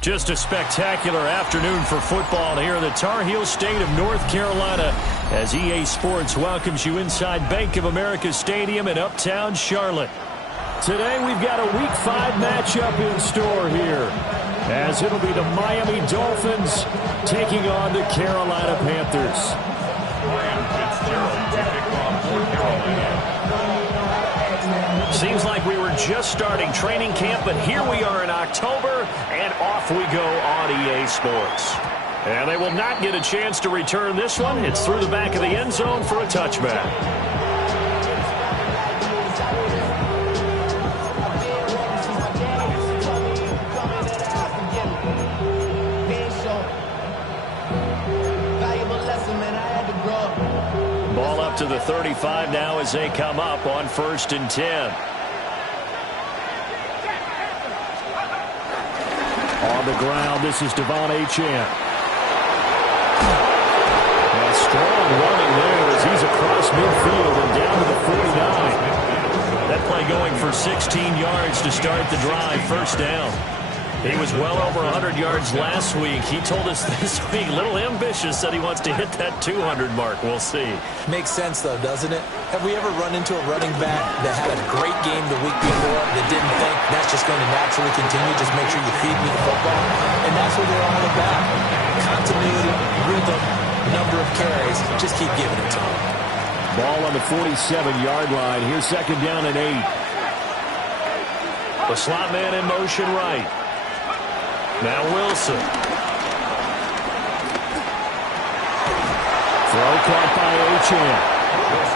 Just a spectacular afternoon for football here in the Tar Heel state of North Carolina as EA Sports welcomes you inside Bank of America Stadium in uptown Charlotte. Today we've got a Week 5 matchup in store here as it'll be the Miami Dolphins taking on the Carolina Panthers. Seems like we were just starting training camp, but here we are in October, and off we go on EA Sports. And they will not get a chance to return this one. It's through the back of the end zone for a touchback. Ball up to the 35 now as they come up on 1st and 10. On the ground, this is Devon Achane. A strong running there as he's across midfield and down to the 49. That play going for 16 yards to start the drive, 1st down. He was well over 100 yards last week. He told us this week, a little ambitious, that he wants to hit that 200 mark. We'll see. Makes sense, though, doesn't it? Have we ever run into a running back that had a great game the week before that didn't think that's just going to naturally continue? Just make sure you feed me the football. And that's what they're all about. Continuity, rhythm, number of carries. Just keep giving it to them. Ball on the 47-yard line. Here's 2nd down and 8. The slot man in motion right. Now Wilson. Throw caught by Achane.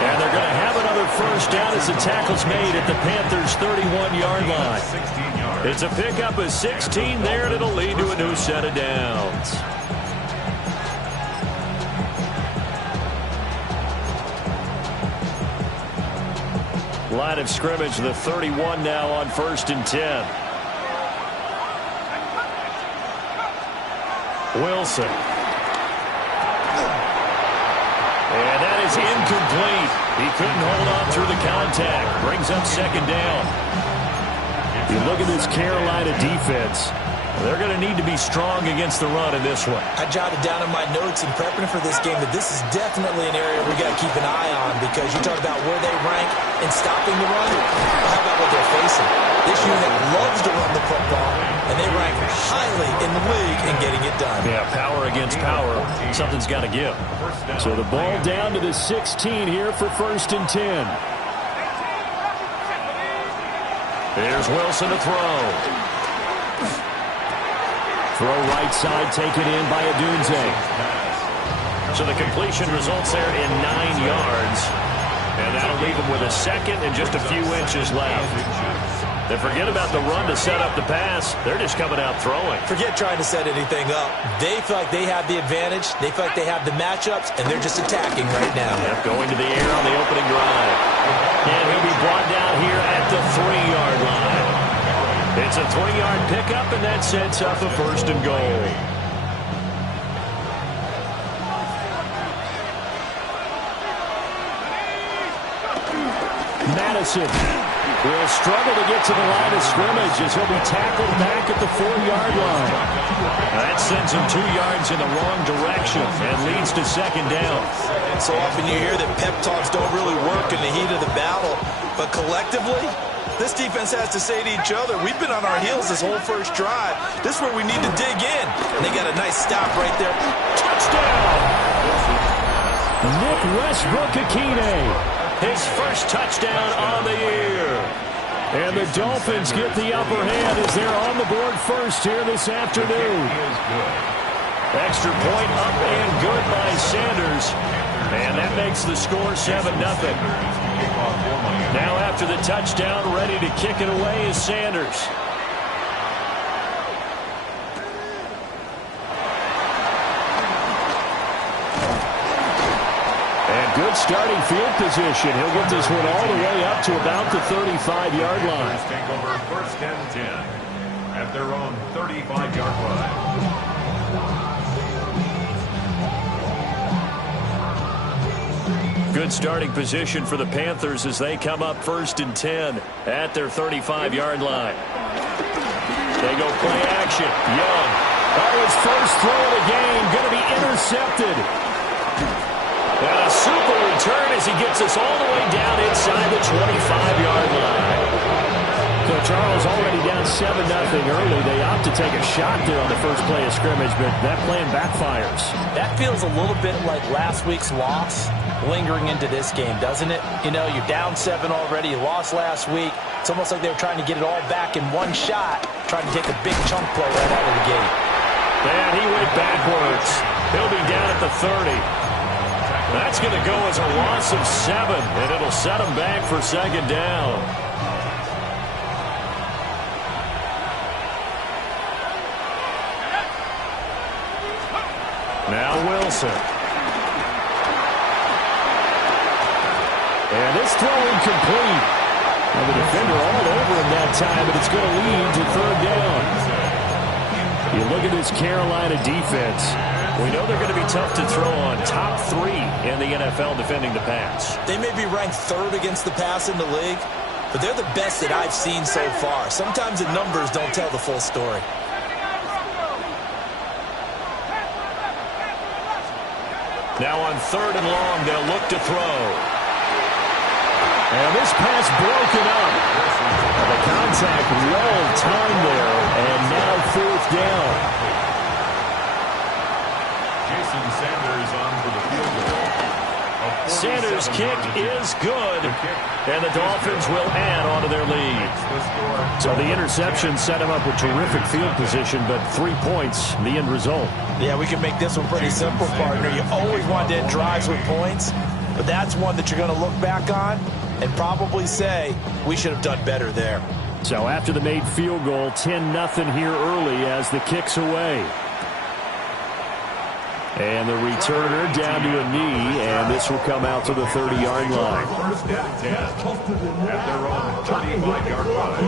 And they're going to have another 1st down as the tackle's made at the Panthers' 31-yard line. It's a pickup of 16 there, and it'll lead to a new set of downs. Line of scrimmage, the 31 now on 1st and 10. Wilson. And that is incomplete. He couldn't hold on through the contact. Brings up 2nd down. You look at this Carolina defense. They're going to need to be strong against the run in this one. I jotted down in my notes in prepping for this game that this is definitely an area we got to keep an eye on because you talk about where they rank in stopping the run. Well, how about what they're facing? This unit loves to run the football, and they rank highly in the league in getting it done. Yeah, power against power. Something's got to give. So the ball down to the 16 here for 1st and 10. There's Wilson to throw. Throw right side taken in by Odunze. So the completion results there in 9 yards. And that'll leave him with a 2nd and just a few inches left. Then forget about the run to set up the pass. They're just coming out throwing. Forget trying to set anything up. They feel like they have the advantage. They feel like they have the matchups, and they're just attacking right now. Yep, going to the air on the opening drive. And he'll be brought down here at the 3-yard line. It's a 3-yard pickup, and that sets up a 1st and goal. Madison will struggle to get to the line of scrimmage as he'll be tackled back at the 4-yard line. That sends him 2 yards in the wrong direction and leads to 2nd down. So often you hear that pep talks don't really work in the heat of the battle, but collectively, this defense has to say to each other, we've been on our heels this whole 1st drive. This is where we need to dig in. And they got a nice stop right there. Touchdown! Nick Westbrook-Ikhine. His 1st touchdown on the year. And the Dolphins get the upper hand as they're on the board first here this afternoon. Extra point up and good by Sanders. And that makes the score 7-0. Now after the touchdown, ready to kick it away is Sanders. And Good starting field position. He'll get this one all the way up to about the 35-yard line. Take over first and 10 at their own 35-yard line. Good starting position for the Panthers as they come up first and 10 at their 35-yard line. They go play action. Young. Oh, his first throw of the game going to be intercepted. And a super return as he gets us all the way down inside the 25-yard line. So Charles already down 7-0 early. They opt to take a shot there on the first play of scrimmage, but that plan backfires. That feels a little bit like last week's loss lingering into this game, doesn't it? You know, you're down 7 already. You lost last week. It's almost like they were trying to get it all back in one shot, trying to take a big chunk play right out of the gate. And he went backwards. He'll be down at the 30. That's going to go as a loss of 7, and it'll set him back for second down. Now Wilson. And this throw incomplete. And the defender all over him that time, but it's going to lead to third down. You look at this Carolina defense. We know they're going to be tough to throw on. Top 3 in the NFL defending the pass. They may be ranked 3rd against the pass in the league, but they're the best that I've seen so far. Sometimes the numbers don't tell the full story. Now on 3rd and long, they'll look to throw. And this pass broken up. The contact well timed there, and now 4th down. Jason Sanders on for the field goal. Sanders' kick is good, and the Dolphins will add on to their lead. So the interception set him up with terrific field position, but 3 points, the end result. Yeah, we can make this one pretty simple, partner. You always want to end drives with points, but that's one that you're going to look back on and probably say, we should have done better there. So after the made field goal, 10-0 here early as the kick's away. And the returner down to a knee, and this will come out to the 30-yard line. First and 10 at their own 35-yard line.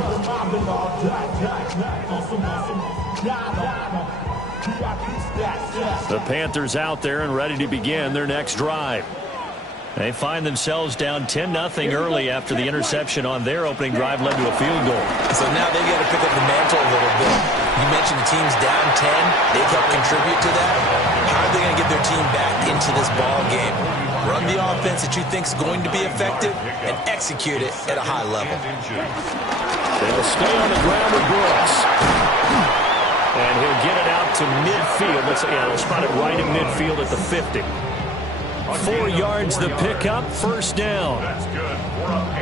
The Panthers out there and ready to begin their next drive. They find themselves down 10-0 early after the interception on their opening drive led to a field goal. So now they've got to pick up the mantle a little bit. You mentioned the team's down 10. They've helped contribute to that. How are they going to get their team back into this ball game? Run the offense that you think is going to be effective and execute it at a high level. They'll stay on the ground with Brooks. And he'll get it out to midfield. They'll spot it right in midfield at the 50. 4 yards the pickup, first down.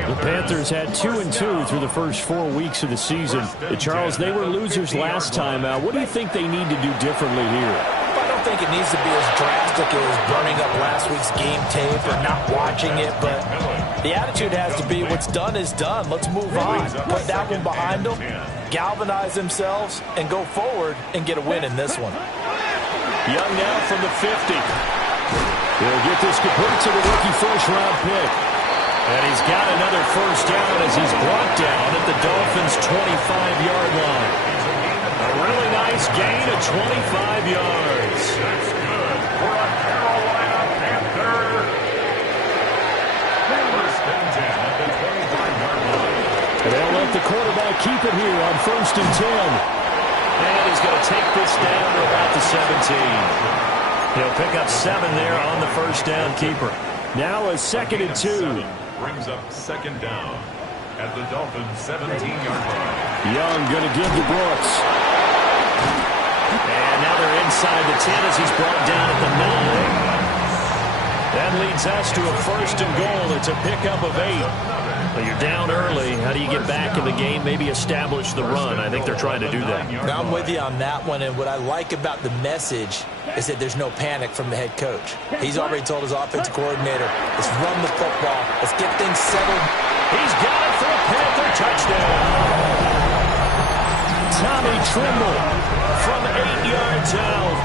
The Panthers had 2-2 through the first 4 weeks of the season. Charles, they were losers last time out. What do you think they need to do differently here? I don't think it needs to be as drastic as burning up last week's game tape or not watching it, but the attitude has to be what's done is done. Let's move on. Put that one behind them, galvanize themselves, and go forward and get a win in this one. Young now from the 50. He'll get this complete to the rookie first-round pick. And he's got another first down as he's brought down at the Dolphins' 25-yard line. A really nice gain of 25 yards. That's good for a Carolina Panther. First and 10 at the 25-yard line. And they'll let the quarterback keep it here on first and 10. And he's going to take this down to about the 17. He'll pick up 7 there on the first down keeper. Now a 2nd and 2. Brings up second down at the Dolphins' 17-yard line. Young going to give to Brooks. And now they're inside the 10 as he's brought down at the 9. That leads us to a first and goal. It's a pickup of 8. Well, you're down early. How do you get back in the game? Maybe establish the run. I think they're trying to do that. Now, I'm with you on that one, and what I like about the message is that there's no panic from the head coach. He's already told his offensive coordinator, let's run the football. Let's get things settled. He's got it for a Panther touchdown. Tommy Tremble from 8 yards out.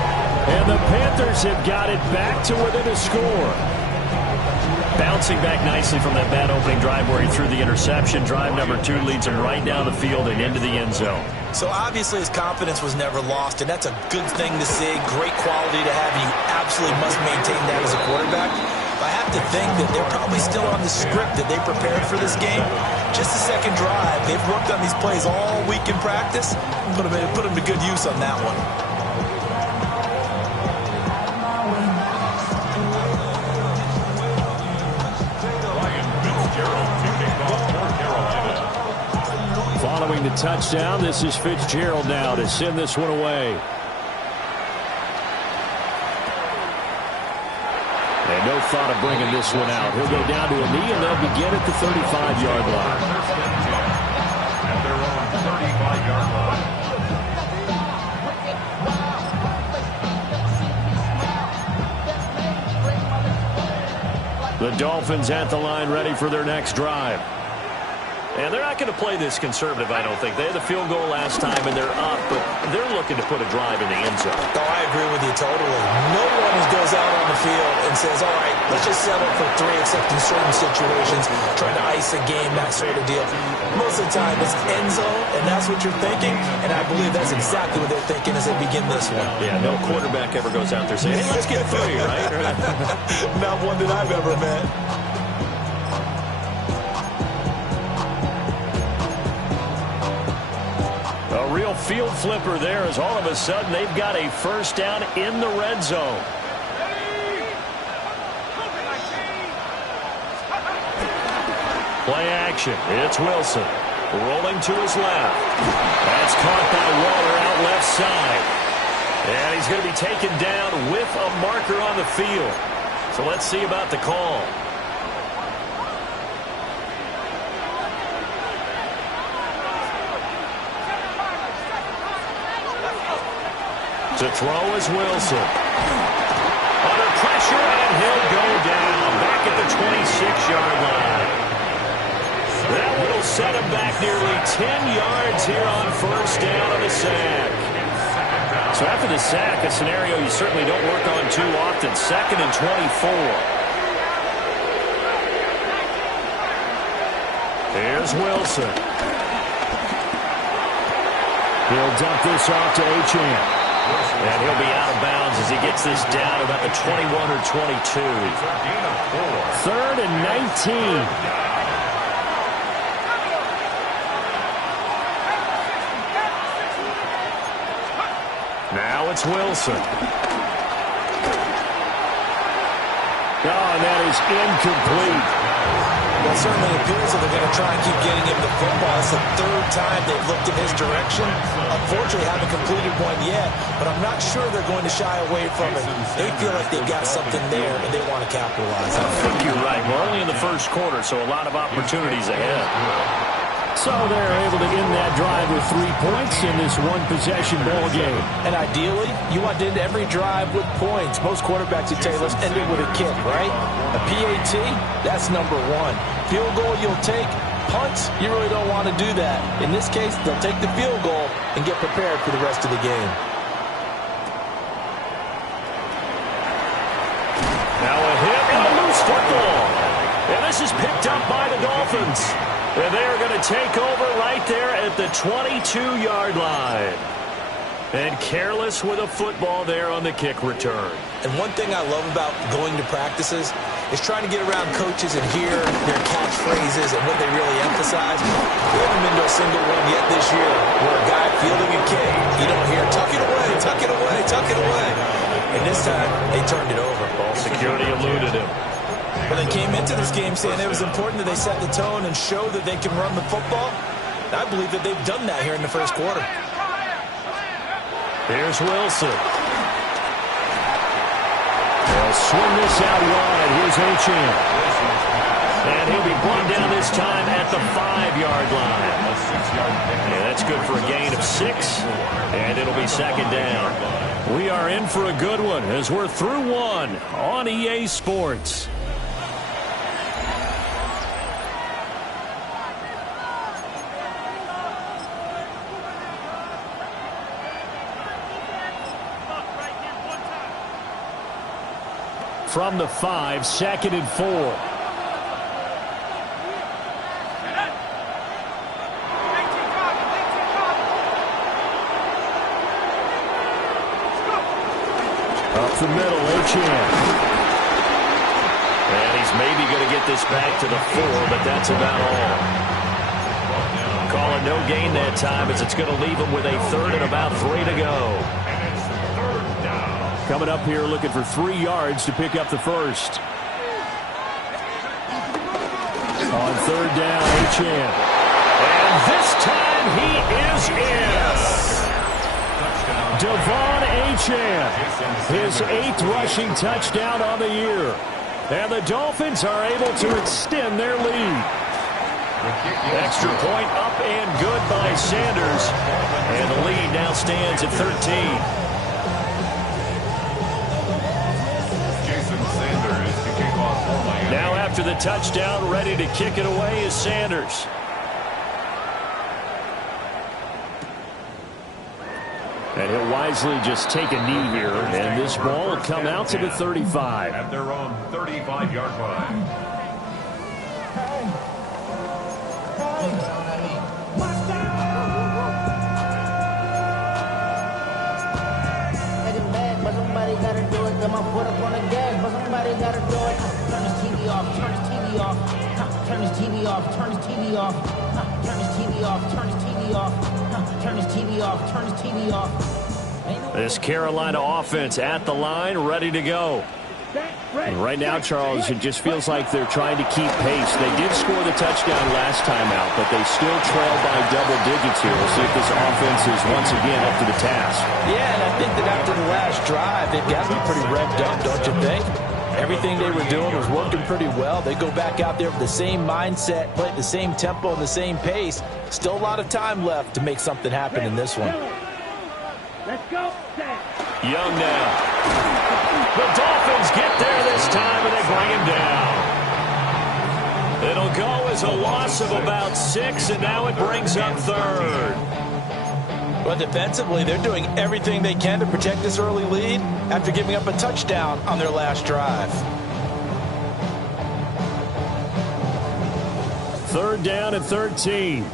And the Panthers have got it back to within a score. Bouncing back nicely from that bad opening drive where he threw the interception. Drive number 2 leads him right down the field and into the end zone. So obviously his confidence was never lost, and that's a good thing to see. Great quality to have. You absolutely must maintain that as a quarterback. I have to think that they're probably still on the script that they prepared for this game. Just the second drive. They've worked on these plays all week in practice. Put them to good use on that one. Following the touchdown, this is Fitzgerald now to send this one away. And no thought of bringing this one out. He'll go down to a knee, and they'll begin at the 35-yard line. At their own 35-yard line. The Dolphins at the line ready for their next drive. And they're not going to play this conservative, I don't think. They had the field goal last time, and they're up, but they're looking to put a drive in the end zone. Oh, I agree with you totally. No one goes out on the field and says, all right, let's just settle for 3, except in certain situations, trying to ice a game, that sort of deal. Most of the time, it's end zone, and that's what you're thinking, and I believe that's exactly what they're thinking as they begin this one. Yeah, no quarterback ever goes out there saying, hey, let's get 3, right? Not one that I've ever met. A real field flipper there as all of a sudden they've got a first down in the red zone. Play action. It's Wilson. Rolling to his left. That's caught by Waller out left side. And he's going to be taken down with a marker on the field. So let's see about the call. To throw is Wilson. Under pressure, and he'll go down back at the 26-yard line. That will set him back nearly 10 yards here on first down on the sack. So after the sack, a scenario you certainly don't work on too often. 2nd and 24. Here's Wilson. He'll dump this off to Achane. And he'll be out of bounds as he gets this down about the 21 or 22. 3rd and 19. Now it's Wilson. Oh, and that is incomplete. Well, it certainly appears that they're going to try and keep getting him the football. It's the 3rd time they've looked in his direction. Unfortunately, haven't completed one yet, but I'm not sure they're going to shy away from it. They feel like they've got something there, and they want to capitalize on it. I think you're right. We're only in the first quarter, so a lot of opportunities ahead. So they're able to end that drive with 3 points in this one-possession ball game. And ideally, you want to end every drive with points. Most quarterbacks would tell you, let's end it with a kick, right? A PAT, that's number 1. Field goal you'll take. Punts, you really don't want to do that. In this case, they'll take the field goal and get prepared for the rest of the game. Now a hit and a loose football. And this is picked up by the Dolphins. And they are going to take over right there at the 22-yard line. And careless with a football there on the kick return. And one thing I love about going to practices is trying to get around coaches and hear their catchphrases and what they really emphasize. We haven't been to a single one yet this year where a guy fielding a kick, you don't hear, tuck it away, tuck it away, tuck it away. And this time, they turned it over. Ball security eluded him. Well, they came into this game saying it was important that they set the tone and show that they can run the football. I believe that they've done that here in the first quarter. Here's Wilson. They'll swing this out wide. Here's Achane. And he'll be brought down this time at the 5-yard line. Yeah, that's good for a gain of 6. And it'll be 2nd down. We are in for a good one as we're through one on EA Sports. From the 5, 2nd and 4. the middle, Achane. And he's maybe going to get this back to the 4, but that's about all. Calling no gain that time as it's going to leave him with a 3rd and about 3 to go. Coming up here looking for 3 yards to pick up the first. On 3rd down, Achane. And this time he is in. Devon Achane, his 8th rushing touchdown on the year. And the Dolphins are able to extend their lead. Extra point up and good by Sanders. And the lead now stands at 13. Jason Sanders to kick off for Miami. Now after the touchdown, ready to kick it away is Sanders. And he'll wisely just take a knee here, and this ball will come out to the 35. At their own 35-yard line. But somebody gotta do it. Got my foot up on the gas, but somebody gotta do it. Turn this TV off, turn this TV off. Turn this TV off, turn this TV off. Turn this TV off, turn this TV off. Turn this TV off, turn this TV off. This Carolina offense at the line, ready to go. And right now, Charles, it just feels like they're trying to keep pace. They did score the touchdown last time out, but they still trail by double digits here. We'll see if this offense is once again up to the task. Yeah, and I think that after the last drive, they've got to be pretty revved up, don't you think? Everything they were doing was working pretty well. They go back out there with the same mindset, play at the same tempo and the same pace. Still a lot of time left to make something happen in this one. Let's go. Young now. The Dolphins get there this time, and they bring him down. It'll go as a loss of about 6, and now it brings up 3rd. But defensively, they're doing everything they can to protect this early lead after giving up a touchdown on their last drive. 3rd down and 13.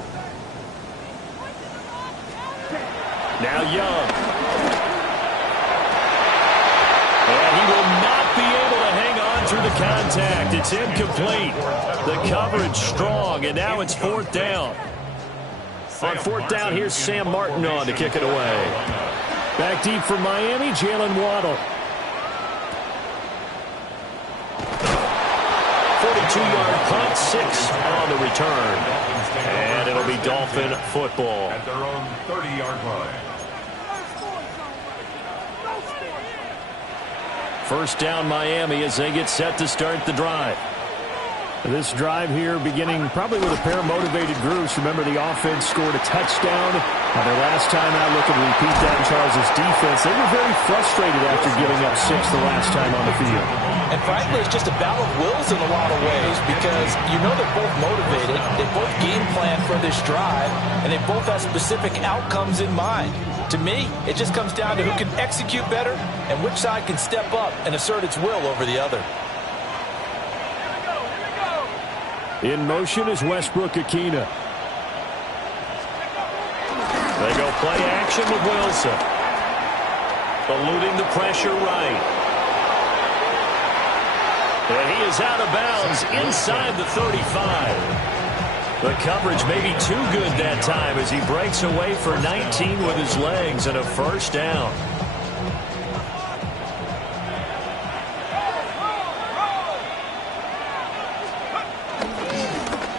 Now Young. And he will not be able to hang on through the contact. It's incomplete. The coverage strong, and now it's 4th down. On 4th down, here's Sam Martin on to kick it away. Back deep for Miami, Jalen Waddle. 42-yard punt, 6 on the return. And it'll be Dolphin football. At their own 30-yard line. 1st down Miami as they get set to start the drive. This drive here beginning probably with a pair of motivated groups. Remember, the offense scored a touchdown. Their last time out, looking to repeat that in Charles' defense. They were very frustrated after giving up 6 the last time on the field. And frankly, it's just a battle of wills in a lot of ways because you know they're both motivated. They both game plan for this drive, and they both have specific outcomes in mind. To me, it just comes down to who can execute better and which side can step up and assert its will over the other. In motion is Westbrook-Ikhine. They go play action with Wilson. Eluding the pressure right. And he is out of bounds inside the 35. The coverage may be too good that time as he breaks away for 19 with his legs and a 1st down.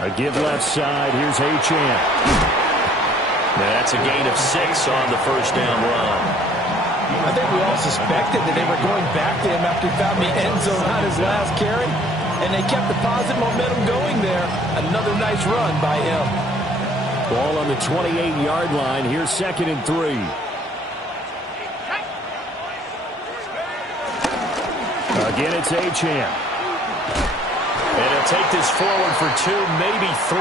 A give left side. Here's Achane. That's a gain of 6 on the 1st down run. I think we all suspected that they were going back to him after he found the end zone on his last carry, and they kept the positive momentum going there. Another nice run by him. Ball on the 28-yard line. Here's 2nd and 3. Again, it's Achane. And he'll take this forward for 2, maybe 3.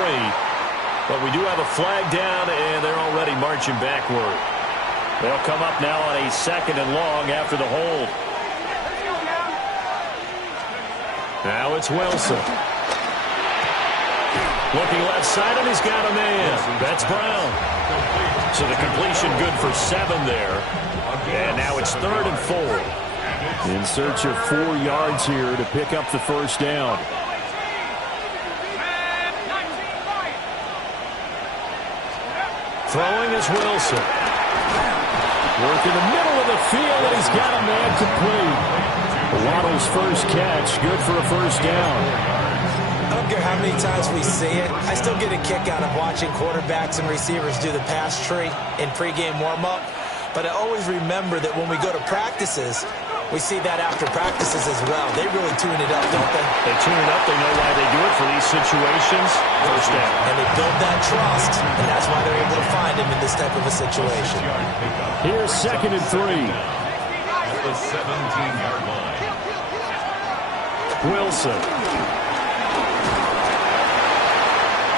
But we do have a flag down, and they're already marching backward. They'll come up now on a 2nd and long after the hold. Now it's Wilson. Looking left side, and he's got a man. That's Brown. So the completion good for 7 there. And now it's 3rd and 4. In search of 4 yards here to pick up the first down. Throwing is Wilson. Work in the middle of the field, and he's got a man complete. Waddle's first catch, good for a first down. I don't care how many times we see it. I still get a kick out of watching quarterbacks and receivers do the pass tree in pregame warm-up. But I always remember that when we go to practices, we see that after practices as well. They really tune it up, don't they? They tune it up. They know why they do it for these situations. First down. And they build that trust, and that's why they're able to find him in this type of a situation. Here's 2nd and 3. At the 17-yard line. Wilson.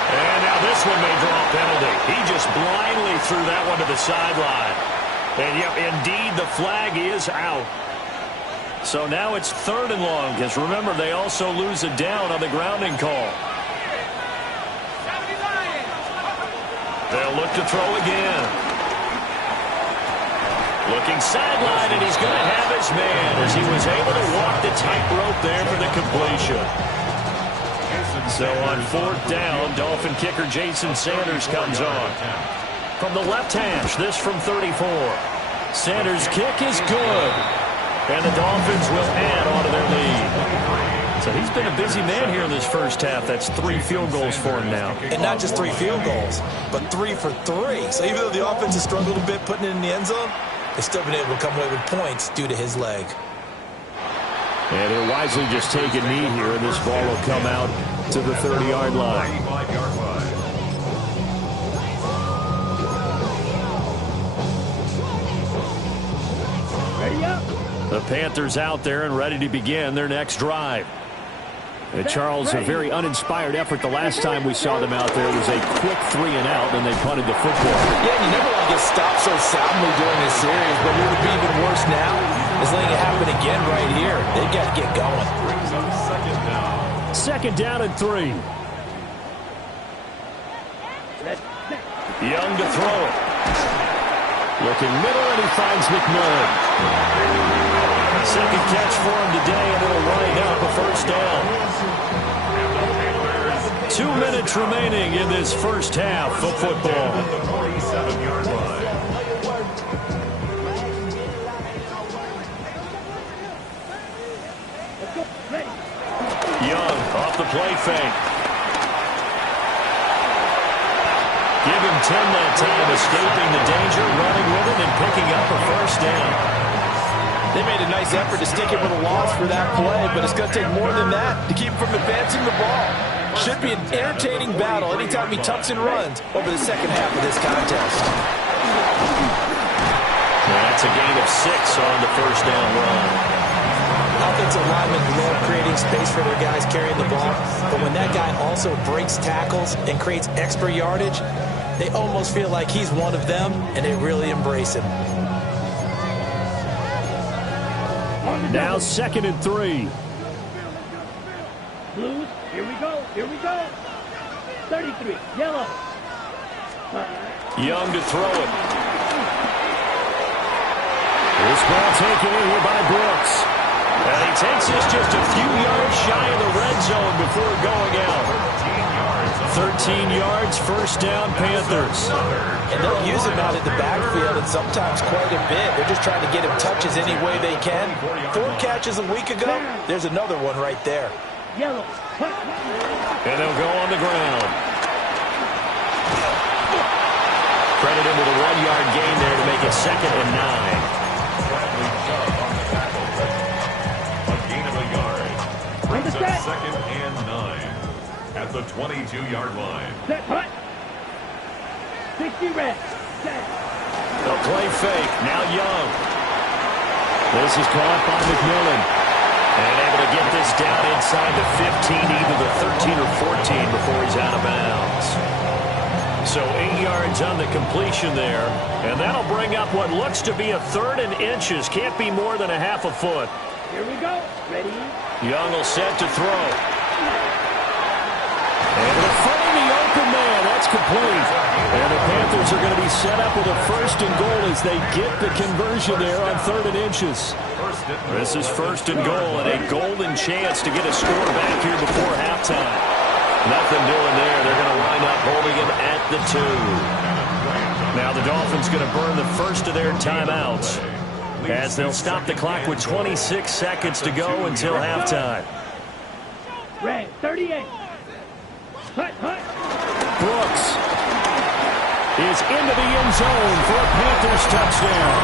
And now this one may draw a penalty. He just blindly threw that one to the sideline. And, yep, indeed, the flag is out. So now it's 3rd and long, because remember, they also lose a down on the grounding call. They'll look to throw again. Looking sideline, and he's going to have his man as he was able to walk the tightrope there for the completion. So on 4th down, Dolphin kicker Jason Sanders comes on. From the left hash, this from 34. Sanders' kick is good. And the Dolphins will add on to their lead. So he's been a busy man here in this first half. That's 3 field goals for him now. And not just 3 field goals, but 3 for 3. So even though the offense has struggled a bit putting it in the end zone, they've still been able to come away with points due to his leg. And he'll wisely just take a knee here, and this ball will come out to the 30-yard line. 35-yard line. The Panthers out there and ready to begin their next drive. Charles, a very uninspired effort the last time we saw them out there. It was a quick 3 and out, and they punted the football. Yeah, you never want to get stopped so soundly during this series, but what would be even worse now is letting it happen again right here. They've got to get going. Brings up 2nd down. 2nd down and 3. Young to throw it. Looking middle, and he finds McMillan. Second catch for him today, and it'll wind up a first down. 2 minutes remaining in this first half of football. The 47-yard line. Young off the play fake. Give him 10 that time, escaping the danger, running with it, and picking up a first down. They made a nice effort to stick it with a loss for that play, but it's going to take more than that to keep him from advancing the ball. Should be an entertaining battle anytime he tucks and runs over the second half of this contest. That's a gain of 6 on the first down run. Offensive linemen love creating space for their guys carrying the ball, but when that guy also breaks tackles and creates extra yardage, they almost feel like he's one of them, and they really embrace him. Now 2nd and 3. Blues, here we go, here we go. 33, yellow. Young to throw it. This ball taken in here by Brooks. And he takes this just a few yards shy of the red zone before going out. 13 yards, first down, Panthers. And they'll use him out in the backfield, and sometimes quite a bit. They're just trying to get him touches any way they can. 4 catches a week ago. There's another one right there. Yellow. And they'll go on the ground. Credit him with a 1-yard gain there to make it 2nd and 9. Bradley Chubb on the tackle. A gain of a yard. Brings up 2nd and 9 at the 22-yard line. Set, hut. 60 red. Set. They'll play fake. Now Young. This is caught by McMillan. And able to get this down inside the 15, either the 13 or 14 before he's out of bounds. So 8 yards on the completion there. And that'll bring up what looks to be a 3rd and inches. Can't be more than a half a foot. Here we go. Ready? Young will set to throw. And to find the open man. That's That's complete. And the Panthers are going to be set up with a 1st and goal as they get the conversion there on 3rd and inches. This is 1st and goal and a golden chance to get a score back here before halftime. Nothing doing there. They're going to wind up holding him at the 2. Now the Dolphins going to burn the first of their timeouts as they'll stop the clock with 26 seconds to go until halftime. Red, 38. Hut, hut. Brooks is into the end zone for a Panthers touchdown.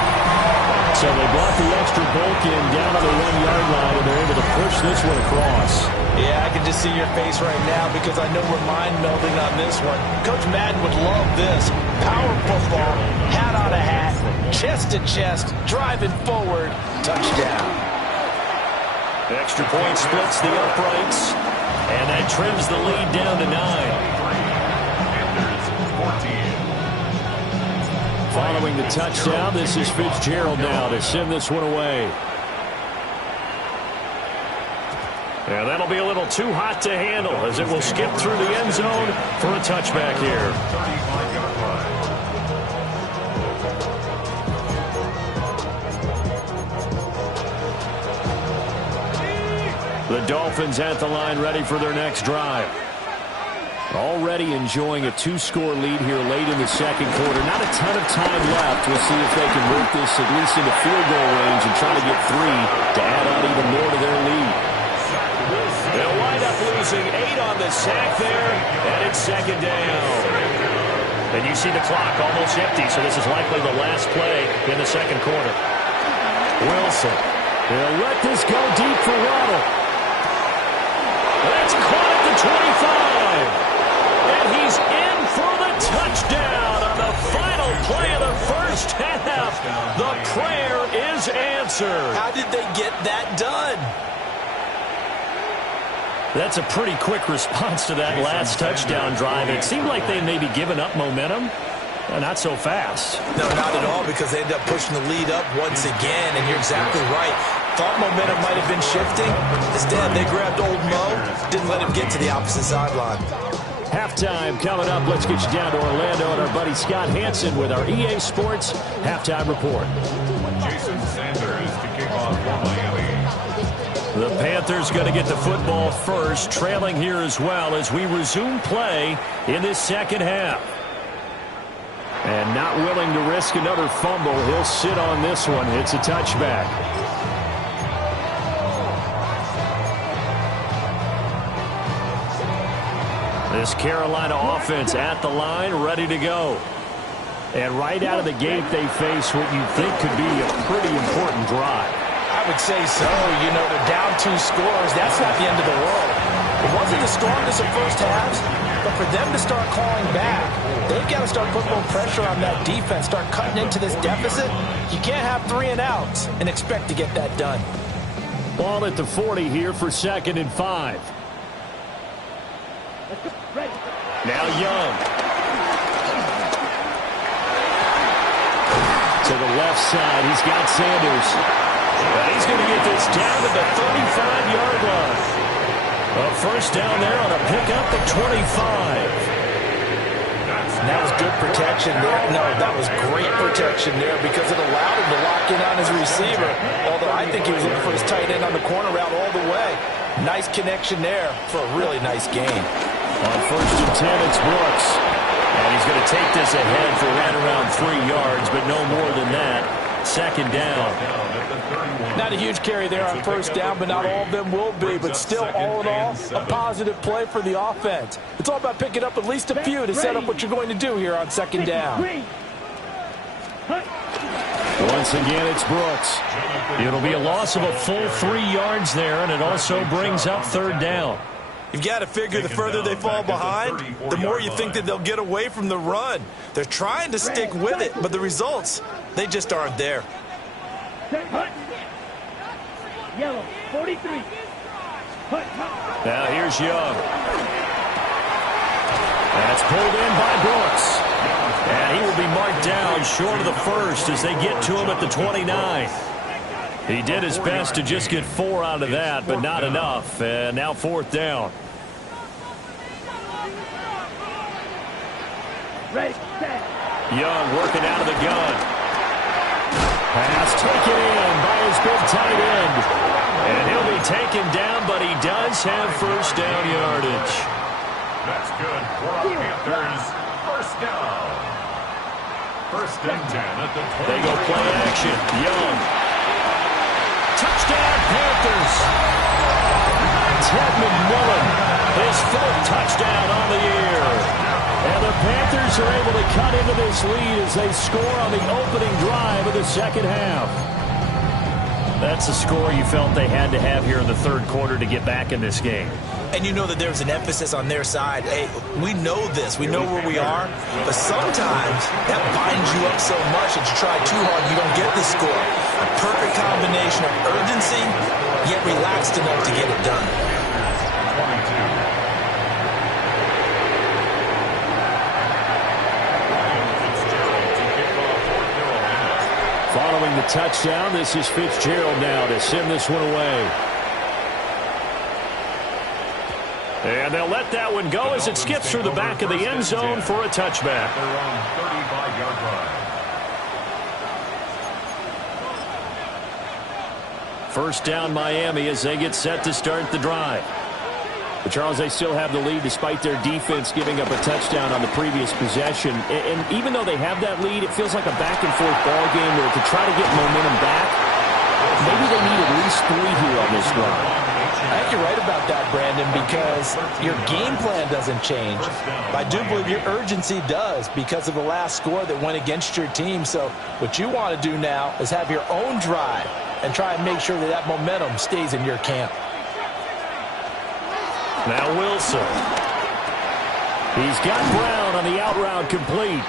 So they brought the extra bulk in down to the 1-yard line, and they're able to push this one across. Yeah, I can just see your face right now because I know we're mind melding on this one. Coach Madden would love this. Power football, hat on a hat, chest to chest, driving forward, touchdown. Extra point splits the uprights, and that trims the lead down to 9. Following the touchdown, this is Fitzgerald now to send this one away. And that'll be a little too hot to handle as it will skip through the end zone for a touchback here. The Dolphins at the line ready for their next drive. Already enjoying a 2-score lead here late in the second quarter. Not a ton of time left. We'll see if they can work this at least into field goal range and try to get 3 to add on even more to their lead. They'll wind up losing 8 on the sack there, and it's 2nd down. And you see the clock almost empty, so this is likely the last play in the second quarter. Wilson. They'll let this go deep for Waddle. That's caught at the 25. And he's in for the touchdown on the final play of the first half. The prayer is answered. How did they get that done? That's a pretty quick response to that last touchdown drive. It seemed like they may be giving up momentum. Not so fast. No, not at all, because they ended up pushing the lead up once again, and you're exactly right. Thought momentum might have been shifting. Instead, they grabbed old Mo, didn't let him get to the opposite sideline. Halftime coming up. Let's get you down to Orlando and our buddy Scott Hansen with our EA Sports Halftime Report. Jason Sanders to kick off for Miami. The Panthers going to get the football first, trailing here as well as we resume play in this second half. And not willing to risk another fumble, he'll sit on this one. It's a touchback. This Carolina offense at the line, ready to go. And right out of the gate, they face what you think could be a pretty important drive. I would say so. You know, they're down 2 scores. That's not the end of the world. It wasn't the strongest of first halves, but for them to start clawing back, they've got to start putting more pressure on that defense, start cutting into this deficit. You can't have 3 and outs and expect to get that done. Ball at the 40 here for 2nd and 5. Now Young. To the left side, he's got Sanders. And he's going to get this down to the 35-yard line. A first down there on a pickup at 25. That was good protection there. No, that was great protection there because it allowed him to lock in on his receiver. Although I think he was looking for his tight end on the corner route all the way. Nice connection there for a really nice gain. On 1st and 10, it's Brooks. And he's going to take this ahead for right around 3 yards, but no more than that. 2nd down. Not a huge carry there on 1st down, but not all of them will be. But still, all in all, a positive play for the offense. It's all about picking up at least a few to set up what you're going to do here on 2nd down. Once again, it's Brooks. It'll be a loss of a full 3 yards there, and it also brings up 3rd down. You've got to figure the further they fall behind, the more you think that they'll get away from the run. They're trying to stick with it, but the results, they just aren't there. Yellow, 43. Now here's Young. That's pulled in by Brooks. And he will be marked down short of the first as they get to him at the 29. He did his best to just get 4 out of that, but not enough. And now 4th down. Ready, set. Young working out of the gun. Pass taken in by his big tight end. And he'll be taken down, but he does have first down yardage. That's good for the Panthers. First down. First and 10 at the 20. They go play action. Young. Touchdown, Panthers. Ted McMillan, his fourth touchdown on the year. And the Panthers are able to cut into this lead as they score on the opening drive of the second half. That's a score you felt they had to have here in the third quarter to get back in this game. And you know that there's an emphasis on their side. Hey, we know this. We know where we are. But sometimes that binds you up so much that you try too hard, you don't get the score. A perfect combination of urgency, yet relaxed enough to get it done. 22. Following the touchdown, this is Fitzgerald now to send this one away. And they'll let that one go as it skips through the back of the end zone for a touchback. They're on 35-yard line. First down Miami as they get set to start the drive. But Charles, they still have the lead despite their defense giving up a touchdown on the previous possession. And even though they have that lead, it feels like a back-and-forth ball game where to try to get momentum back, maybe they need at least 3 here on this drive. I think you're right about that, Brandon, because your game plan doesn't change. I do believe your urgency does because of the last score that went against your team. So what you want to do now is have your own drive and try and make sure that that momentum stays in your camp. Now Wilson. He's got Brown on the out route complete.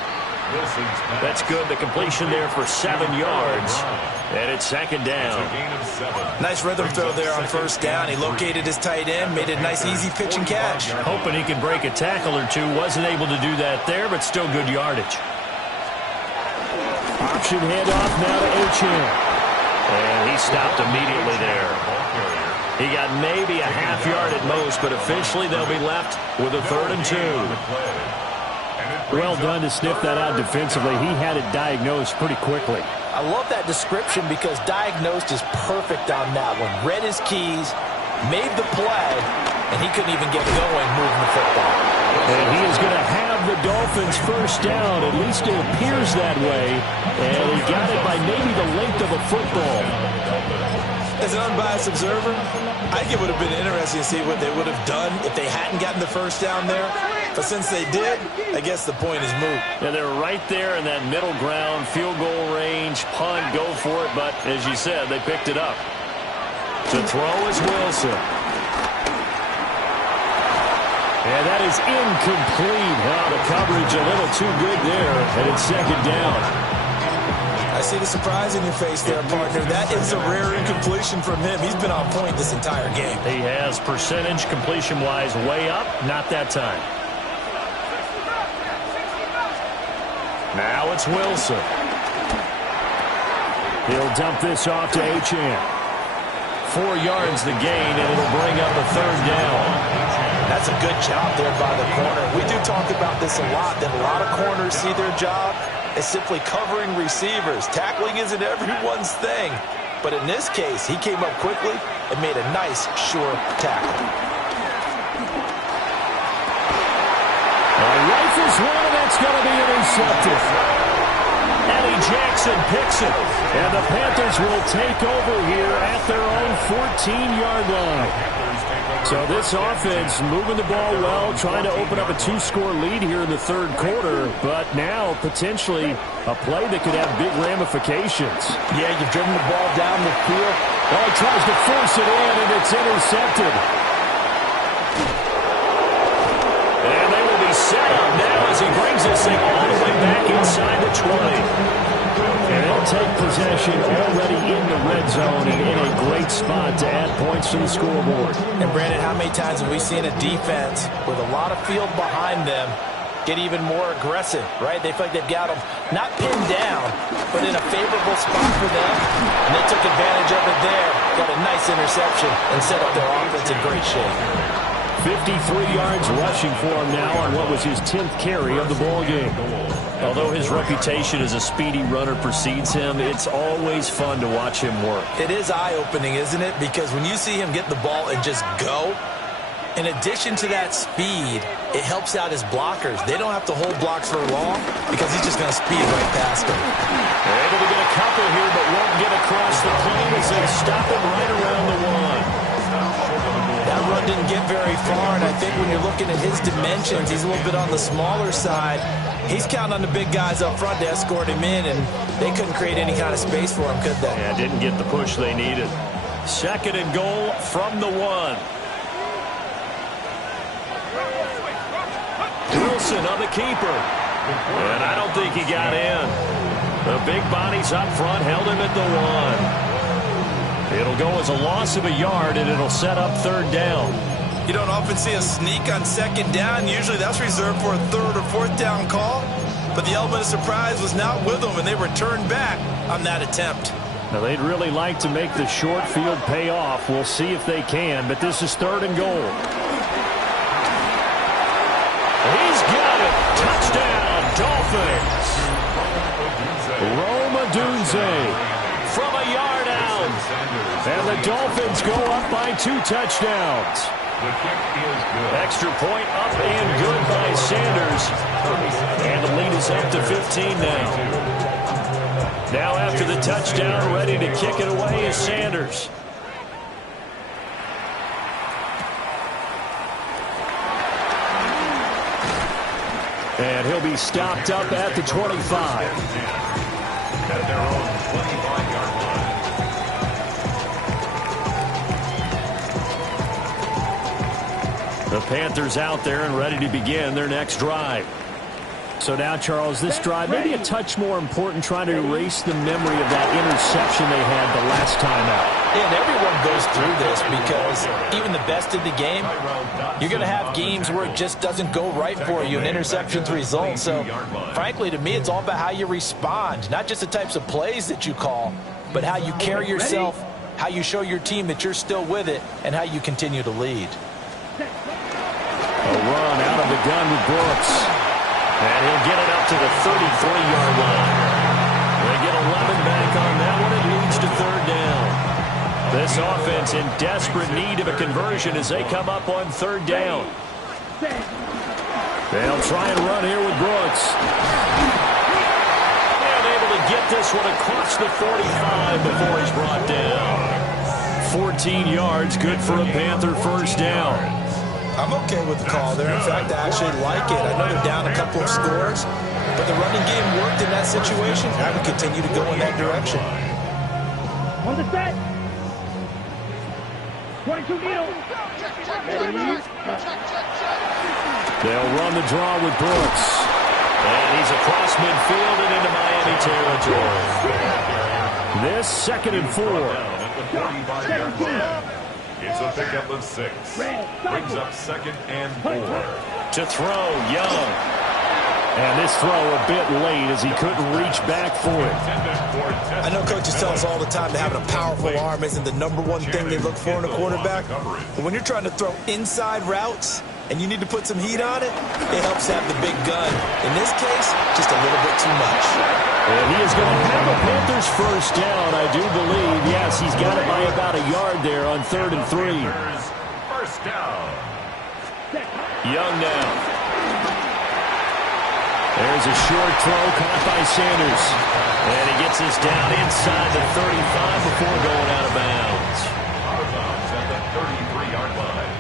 That's good. The completion there for 7 yards. And it's second down. Nice rhythm throw there on first down. He located his tight end, made a nice easy pitch and catch. Hoping he could break a tackle or two. Wasn't able to do that there, but still good yardage. Option handoff now to Achane. And he stopped immediately there. He got maybe a half yard at most, but officially they'll be left with a 3rd and 2. Well done to sniff that out defensively. He had it diagnosed pretty quickly. I love that description because diagnosed is perfect on that one. Read his keys, made the play, and he couldn't even get going moving the football. And he is going to have the Dolphins first down. At least it appears that way. And he got it by maybe the length of a football. As an unbiased observer, I think it would have been interesting to see what they would have done if they hadn't gotten the first down there. But since they did, I guess the point is moot. Yeah, they're right there in that middle ground, field goal range, punt, go for it. But as you said, they picked it up. To throw is Wilson. And that is incomplete. Wow, the coverage a little too good there, and it's second down. I see the surprise in your face there, partner. That is a rare incompletion from him. He's been on point this entire game. He has percentage completion-wise way up, not that time. Now it's Wilson. He'll dump this off to Achane. 4 yards the gain, and it'll bring up a 3rd down. That's a good job there by the corner. We do talk about this a lot, that a lot of corners see their job as simply covering receivers. Tackling isn't everyone's thing. But in this case, he came up quickly and made a nice, sure tackle. Rifles one, and that's going to be intercepted. Eddie Jackson picks it. And the Panthers will take over here at their own 14-yard line. So this offense moving the ball well, trying to open up a 2-score lead here in the third quarter, but now potentially a play that could have big ramifications. Yeah, you've driven the ball down the field. Oh, he tries to force it in, and it's intercepted. And they will be set up now as he brings this thing all the way back inside the 20. And they'll take possession already in the red zone and in a great spot to add points to the scoreboard. And, Brandon, how many times have we seen a defense with a lot of field behind them get even more aggressive, right? They feel like they've got them not pinned down, but in a favorable spot for them. And they took advantage of it there, got a nice interception, and set up their offense in great shape. 53 yards rushing for him now on what was his 10th carry of the ball game. Although his reputation as a speedy runner precedes him, it's always fun to watch him work. It is eye-opening, isn't it? Because when you see him get the ball and just go, in addition to that speed, it helps out his blockers. They don't have to hold blocks for long because he's just going to speed right past them. They're able to get a couple here, but won't get across the plane as they stop him right around the one. That run didn't get very far, and I think when you're looking at his dimensions, he's a little bit on the smaller side. He's counting on the big guys up front to escort him in, and they couldn't create any kind of space for him, could they? Yeah, didn't get the push they needed. 2nd and goal from the 1. Wilson on the keeper. And I don't think he got in. The big bodies up front held him at the 1. It'll go as a loss of a yard, and it'll set up 3rd down. You don't often see a sneak on 2nd down. Usually that's reserved for a 3rd or 4th down call. But the element of surprise was not with them, and they returned back on that attempt. Now, they'd really like to make the short field pay off. We'll see if they can, but this is 3rd and goal. He's got it. Touchdown, Dolphins. Rome Odunze from a yard out. And the Dolphins go up by 2 touchdowns. The kick is good. Extra point up and good by Sanders. And the lead is up to 15 now. Now after the touchdown, ready to kick it away is Sanders. And he'll be stopped up at the 25. At their own 25-yard line. The Panthers out there and ready to begin their next drive. So now, Charles, this drive maybe a touch more important, trying to erase the memory of that interception they had the last time out. Yeah, and everyone goes through this because even the best in the game, you're going to have games where it just doesn't go right for you and interceptions result. So, frankly, to me, it's all about how you respond, not just the types of plays that you call, but how you carry yourself, how you show your team that you're still with it, and how you continue to lead. A run out of the gun with Brooks. And he'll get it up to the 33-yard line. They get 11 back on that one. It leads to 3rd down. This offense in desperate need of a conversion as they come up on 3rd down. They'll try and run here with Brooks. And able to get this one across the 45 before he's brought down. 14 yards, good for a Panther 1st down. I'm okay with the call there. In fact, I actually like it. I know they're down a couple of scores, but the running game worked in that situation. I would continue to go in that direction. On the set. 22 needle. They'll run the draw with Brooks. And he's across midfield and into Miami territory. This 2nd and 4. It's a pickup of 6. Brings up 2nd and 4. To throw, Young. And this throw a bit late as he couldn't reach back for it. I know coaches tell us all the time that having a powerful arm isn't the #1 thing they look for in a quarterback. But when you're trying to throw inside routes and you need to put some heat on it, it helps have the big gun. In this case, just a little bit too much. And he is going to have a Panthers 1st down, I do believe. Yes, he's got it by about a yard there on 3rd and 3. 1st down. Young now. There's a short throw caught by Sanders. And he gets this down inside the 35 before going out of bounds. Out of bounds at the 33-yard line.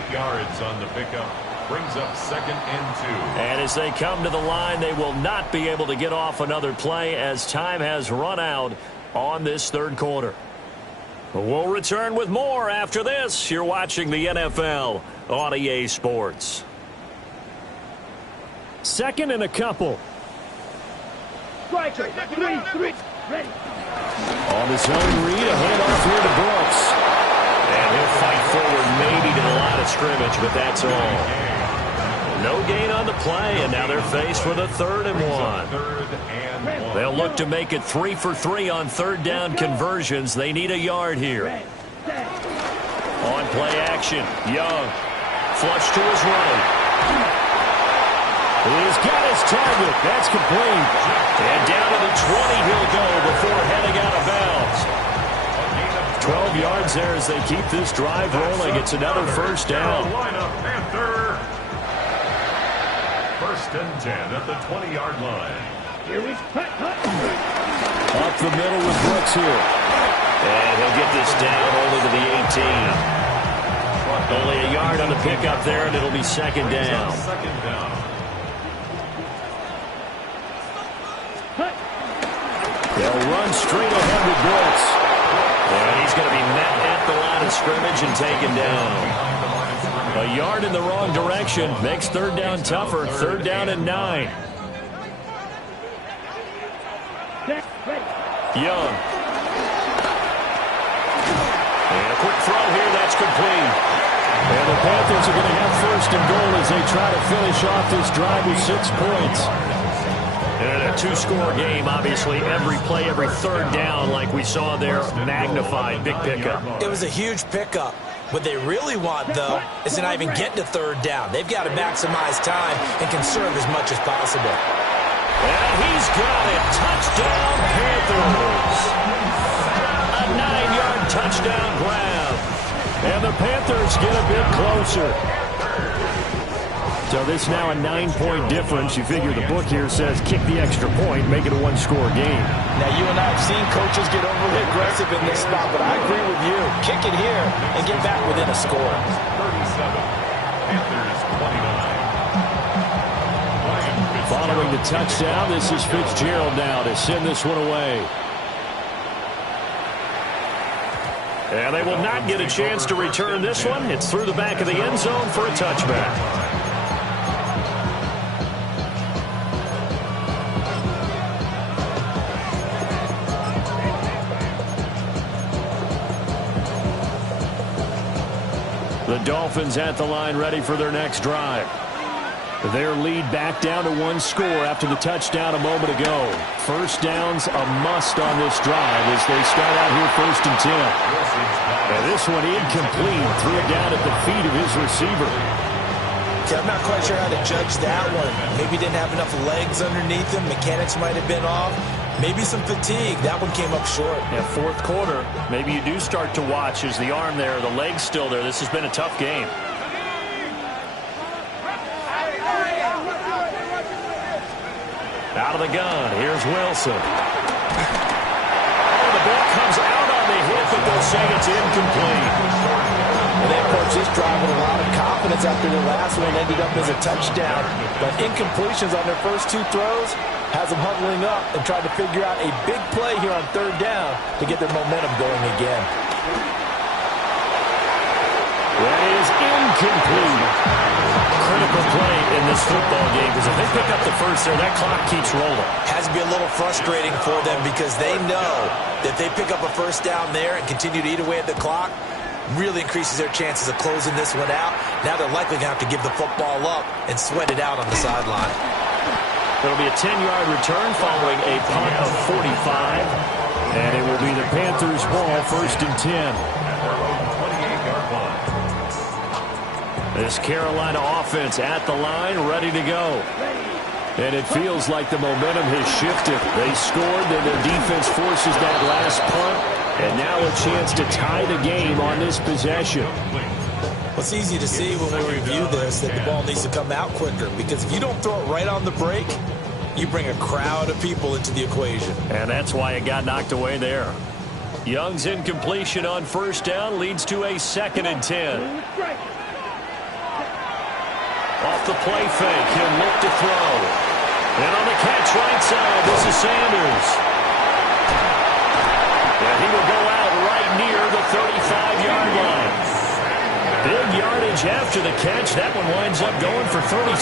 8 yards on the pickup. Brings up 2nd and 2. And as they come to the line, they will not be able to get off another play as time has run out on this 3rd quarter. We'll return with more after this. You're watching the NFL on EA Sports. 2nd and a couple. Striker. 3. Ready. On his own read, a handoff here to Brooks. And he'll fight forward maybe to the line of scrimmage, but that's all. No gain on the play, and now they're faced with a 3rd and 1. They'll look to make it 3 for 3 on 3rd down conversions. They need a yard here. On play action, Young. flush to his right. He's got his target. That's complete. And down to the 20 he'll go before heading out of bounds. 12 yards there as they keep this drive rolling. It's another first down. Panther. First and 10 at the 20-yard line. Here we go. Up the middle with Brooks here. And he'll get this down only to the 18. Only a yard on the pickup there, and it'll be second down. Second down. They'll run straight ahead with Brooks. And he's going to be met at the line of scrimmage and taken down. A yard in the wrong direction makes third down tougher. Third down and 9. Young. And a quick throw here. That's complete. And the Panthers are going to have first and goal as they try to finish off this drive with 6 points. And a 2-score game, obviously, every play, every third down, like we saw there, magnified. Big pickup. It was a huge pickup. What they really want, though, is to not even get to third down. They've got to maximize time and conserve as much as possible. And he's got it. Touchdown, Panthers. A 9-yard touchdown grab. And the Panthers get a bit closer. So this now a 9-point difference. You figure the book here says kick the extra point, make it a 1-score game. Now, you and I have seen coaches get overly aggressive in this spot, but I agree with you. Kick it here and get back within a score. 37. Panthers 29. Following the touchdown, this is Fitzgerald now to send this one away. And they will not get a chance to return this one. It's through the back of the end zone for a touchback. The Dolphins at the line ready for their next drive. Their lead back down to 1 score after the touchdown a moment ago. First down's a must on this drive as they start out here first and 10. And this one incomplete. Threw it down at the feet of his receiver. I'm not quite sure how to judge that one. Maybe didn't have enough legs underneath him. Mechanics might have been off. Maybe some fatigue. That one came up short. Yeah, fourth quarter. Maybe you do start to watch. Is the arm there, the leg's still there? This has been a tough game. Out of the gun. Here's Wilson. Oh, the ball comes out on the hit, but they'll say it's incomplete. And they approached this drive with a lot of confidence after their last one ended up as a touchdown. But incompletions on their first 2 throws has them huddling up and trying to figure out a big play here on third down to get their momentum going again. That is incomplete. Critical play in this football game because if they pick up the first there, that clock keeps rolling. Has to be a little frustrating for them because they know that they pick up a first down there and continue to eat away at the clock, really increases their chances of closing this one out. Now they're likely going to have to give the football up and sweat it out on the sideline. It'll be a 10-yard return following a punt of 45. And it will be the Panthers' ball, first and 10. This Carolina offense at the line, ready to go. And it feels like the momentum has shifted. They scored, then their defense forces that last punt. And now a chance to tie the game on this possession. It's easy to see when we review this that the ball needs to come out quicker because if you don't throw it right on the break, you bring a crowd of people into the equation. And that's why it got knocked away there. Young's incompletion on first down leads to a 2nd and 10. Off the play fake, he'll look to throw. And on the catch right side, this is Sanders. And he will go out right near the 35-yard line. Big yardage after the catch. That one winds up going for 36.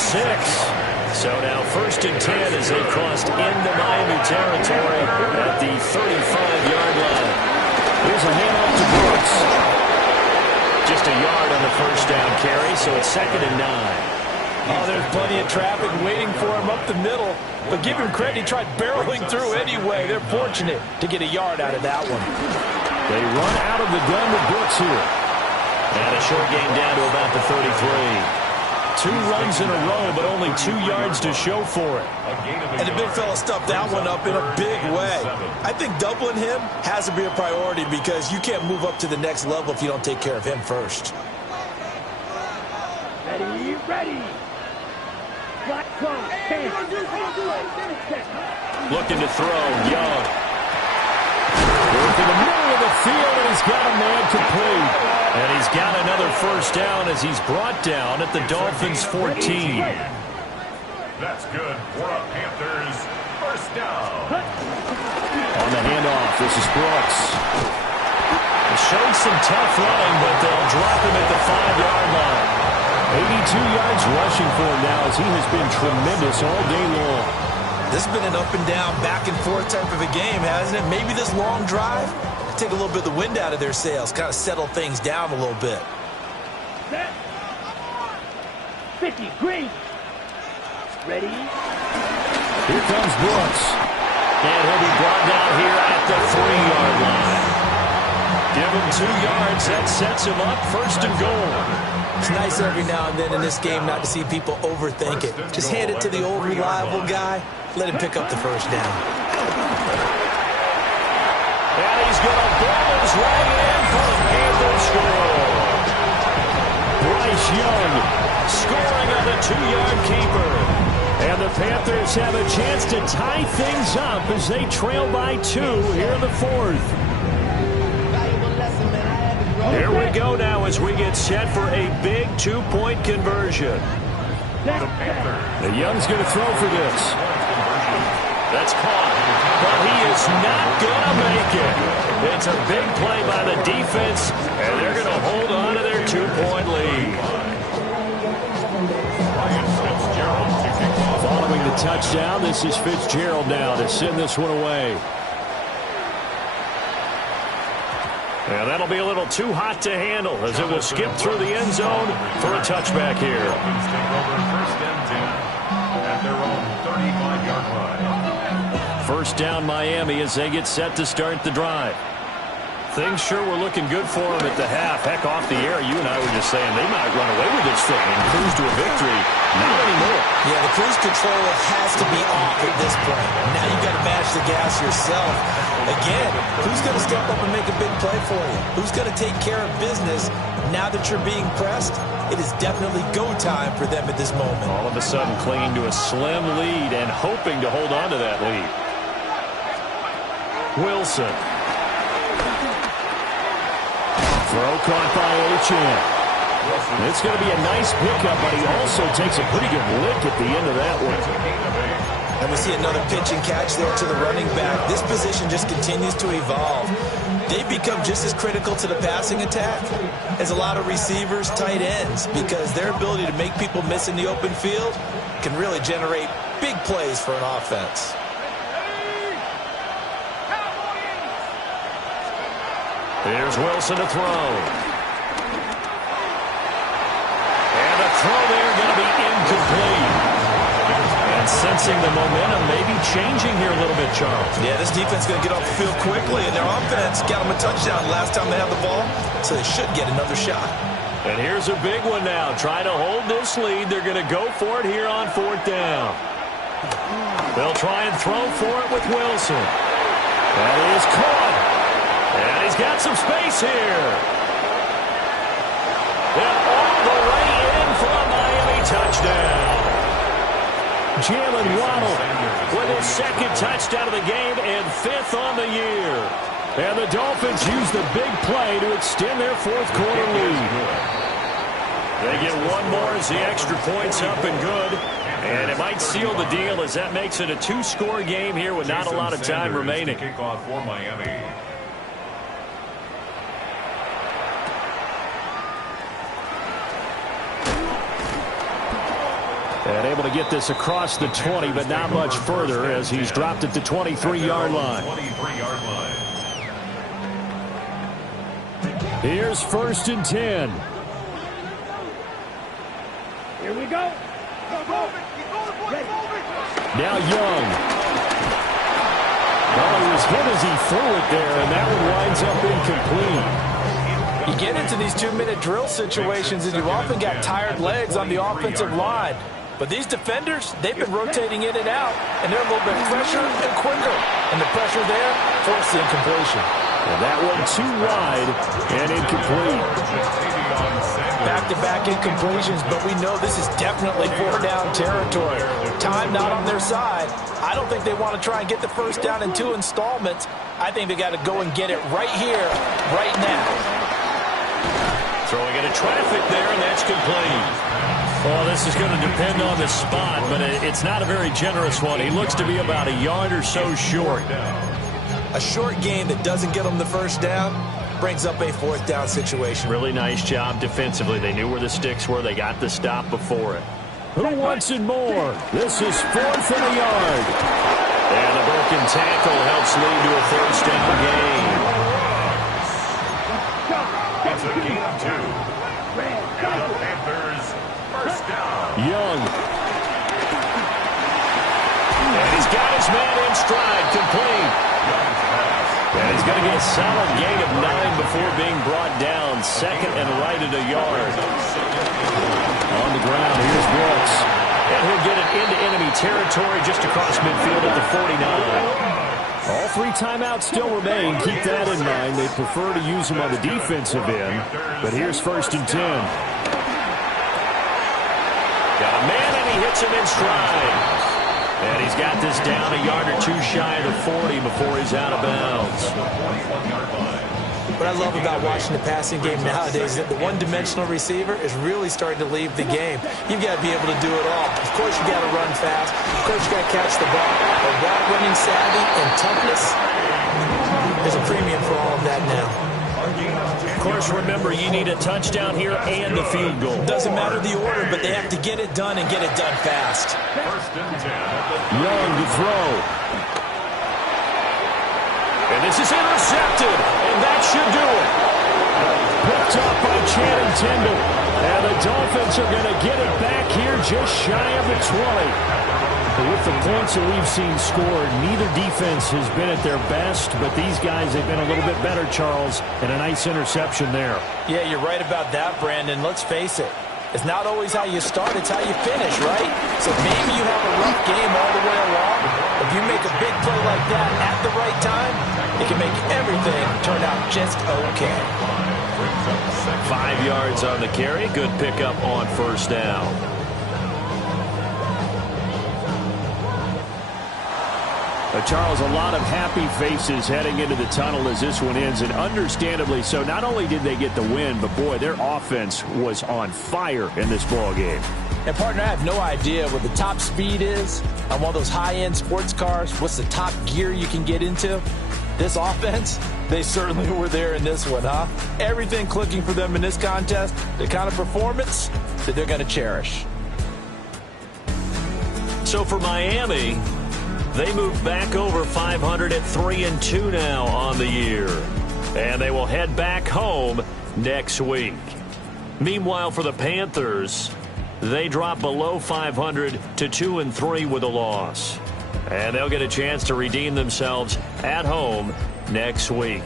So now first and 10 as they crossed into Miami territory at the 35-yard line. Here's a handoff to Brooks. Just a yard on the first down carry, so it's 2nd and 9. Oh, there's plenty of traffic waiting for him up the middle. But give him credit, he tried barreling through anyway. They're fortunate to get a yard out of that one. They run out of the gun with Brooks here. And a short game down to about the 33. 2 runs in a row, but only 2 yards to show for it. And the big fella stuffed that one up in a big way. I think doubling him has to be a priority because you can't move up to the next level if you don't take care of him first. Ready, ready. Black cone, 10. Looking to throw, Young. Work in the middle of the field, and he's got a man complete. And he's got another first down as he's brought down at the Dolphins' 14. That's good for a Panthers first down. On the handoff, this is Brooks. Showed some tough running, but they'll drop him at the 5-yard line. 82 yards rushing for him now as he has been tremendous all day long. This has been an up and down, back and forth type of a game, hasn't it? Maybe this long drive take a little bit of the wind out of their sails, kind of settle things down a little bit. Set. 50, green. Ready. Here comes Brooks. And he'll be brought down here at the 3-yard line. Give him 2 yards. That sets him up first and goal. It's nice every now and then in this game not to see people overthink it. Just hand it to the old reliable guy. Let him pick up the first down. And he's going to ball his way in for the Panthers score. Bryce Young scoring on the 2-yard keeper. And the Panthers have a chance to tie things up as they trail by 2 here in the 4th. Here we go now as we get set for a big 2-point conversion. And Young's going to throw for this. That's caught, but he is not going to make it. It's a big play by the defense, and they're going to hold on to their 2-point lead. Following the touchdown, this is Fitzgerald now to send this one away. And that'll be a little too hot to handle as it will skip through the end zone for a touchback here. First down Miami as they get set to start the drive. Things sure were looking good for them at the half. Heck, off the air, you and I were just saying they might run away with this thing and cruise to a victory. Not anymore. Yeah, the cruise control has to be off at this point. Now you got to match the gas yourself. Again, who's going to step up and make a big play for you? Who's going to take care of business now that you're being pressed? It is definitely go time for them at this moment. All of a sudden clinging to a slim lead and hoping to hold on to that lead. Wilson. Throw caught by Achane. It's going to be a nice pickup, but he also takes a pretty good lick at the end of that one. And we see another pitch and catch there to the running back. This position just continues to evolve. They've become just as critical to the passing attack as a lot of receivers, tight ends, because their ability to make people miss in the open field can really generate big plays for an offense. Here's Wilson to throw. And the throw there going to be incomplete. And sensing the momentum maybe changing here a little bit, Charles. Yeah, this defense is going to get off the field quickly, and their offense got them a touchdown last time they had the ball, so they should get another shot. And here's a big one now. Trying to hold this lead. They're going to go for it here on 4th down. They'll try and throw for it with Wilson. That is caught. And he's got some space here. And all the way in for a Miami touchdown. Jalen Waddle with his 2nd touchdown of the game and 5th on the year. And the Dolphins use the big play to extend their 4th quarter lead. They get one more as the extra point's up and good. And it might seal the deal as that makes it a 2-score game here with not a lot of time remaining. Kickoff for Miami. And able to get this across the 20, but not much further as he's dropped at the 23-yard line. Here's 1st and 10. Here we go. Now Young. Well, he was hit as he threw it there, and that one winds up incomplete. You get into these 2-minute drill situations, and you've often got tired legs on the offensive line. But these defenders, they've been rotating in and out, and they're a little bit fresher and quicker. And the pressure there forced the incompletion. And that one too wide and incomplete. Back-to-back incompletions, but we know this is definitely 4-down territory. Time not on their side. I don't think they want to try and get the first down in 2 installments. I think they got to go and get it right here, right now. Throwing into traffic there, and that's complete. Well, this is going to depend on the spot, but it's not a very generous one. He looks to be about a yard or so short. A short gain that doesn't get them the first down brings up a 4th down situation. Really nice job defensively. They knew where the sticks were. They got the stop before it. Who wants it more? This is 4th and a yard. And the broken tackle helps lead to a first down gain. It's a gain of 2. And the Panthers first down. Young. And he's got his man in stride, complete. And he's going to get a solid gain of 9 before being brought down. 2nd and right at a yard. On the ground, here's Brooks. And he'll get it into enemy territory just across midfield at the 49. All 3 timeouts still remain. Keep that in mind. They prefer to use them on the defensive end. But here's 1st and 10. Got a man, and he hits him in stride. And he's got this down a yard or 2 shy of the 40 before he's out of bounds. What I love about watching the passing game nowadays is that the one-dimensional receiver is really starting to leave the game. You've got to be able to do it all. Of course, you've got to run fast. Of course, you've got to catch the ball. But route running savvy and toughness, there's a premium for all of that now. Of course, remember, you need a touchdown here and a field goal. Doesn't matter the order, but they have to get it done and get it done fast. First and 10. Young to throw. And this is intercepted, and that should do it. Picked up by Channing Tindall. And the Dolphins are going to get it back here just shy of the 20. With the points that we've seen scored, neither defense has been at their best, but these guys have been a little bit better, Charles, and a nice interception there. Yeah, you're right about that, Brandon. Let's face it. It's not always how you start, it's how you finish, right? So maybe you have a rough game all the way along. If you make a big play like that at the right time, it can make everything turn out just okay. 5 yards on the carry. Good pickup on first down. Charles, a lot of happy faces heading into the tunnel as this one ends, and understandably so. Not only did they get the win, but, boy, their offense was on fire in this ball game. And, partner, I have no idea what the top speed is on one of those high-end sports cars. What's the top gear you can get into? This offense, they certainly were there in this one, huh? Everything clicking for them in this contest, the kind of performance that they're going to cherish. So for Miami, they move back over 500 at 3-2 now on the year. And they will head back home next week. Meanwhile, for the Panthers, they drop below 500 to 2-3 with a loss. And they'll get a chance to redeem themselves at home next week.